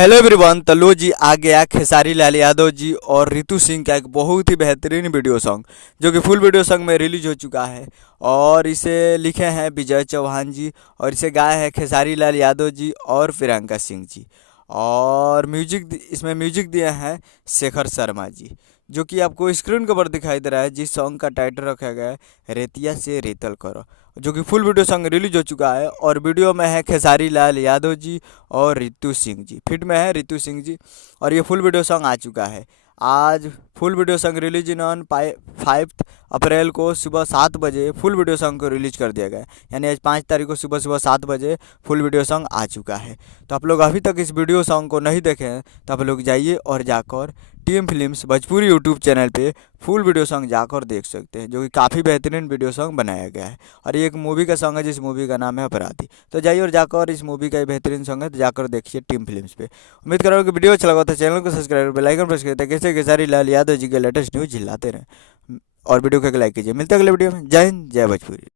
Hello everyone. तो लो जी आ गया खेसारी लाल यादव जी और रितु सिंह का एक बहुत ही बेहतरीन वीडियो सॉन्ग जो कि फुल वीडियो सॉन्ग में रिलीज हो चुका है। और इसे लिखे हैं विजय चौहान जी और इसे गाए हैं खेसारी लाल यादव जी और प्रियंका सिंह जी। और इसमें म्यूजिक दिए हैं शेखर शर्मा जी, जो कि आपको स्क्रीन के ऊपर दिखाई दे रहा है। जिस सॉन्ग का टाइटल रखा गया है रेतिया से रेतल करो, जो कि फुल वीडियो सॉन्ग रिलीज हो चुका है। और वीडियो में है खेसारी लाल यादव जी और रितु सिंह जी, फिट में है रितु सिंह जी। और ये फुल वीडियो सॉन्ग आ चुका है आज। Full video song release in on 5 अप्रैल को सुबह 7 बजे फुल वीडियो सॉन्ग को रिलीज कर दिया गया है। यानी आज 5 तारीख को सुबह सुबह 7 बजे फुल वीडियो सॉन्ग आ चुका है। तो आप लोग अभी तक इस वीडियो सॉन्ग को नहीं देखे हैं तो आप लोग जाइए और जाकर team films Bhojpuri YouTube channel पे फुल वीडियो सॉन्ग जाकर देख सकते हैं, जो कि काफ़ी बेहतरीन वीडियो सॉन्ग बनाया गया है। और ये एक मूवी का सॉन्ग है जिस मूवी का नाम है अपराधी। तो जाइए और जाकर इस मूवी का ये बेहतरीन सॉन्ग है तो जाकर देखिए टीम फिल्म्स पे। उम्मीद कर रहा हूँ कि वीडियो अच्छा लगा तो चैनल को सब्सक्राइब बेल आइकन प्रेस करें ताकि कैसे खेसारी लाल यादव जी के लेटेस्ट न्यूज़ झिलाते रहें। और वीडियो को एक लाइक कीजिए। मिलते हैं अगले वीडियो में। जय हिंद, जय भोजपुरी।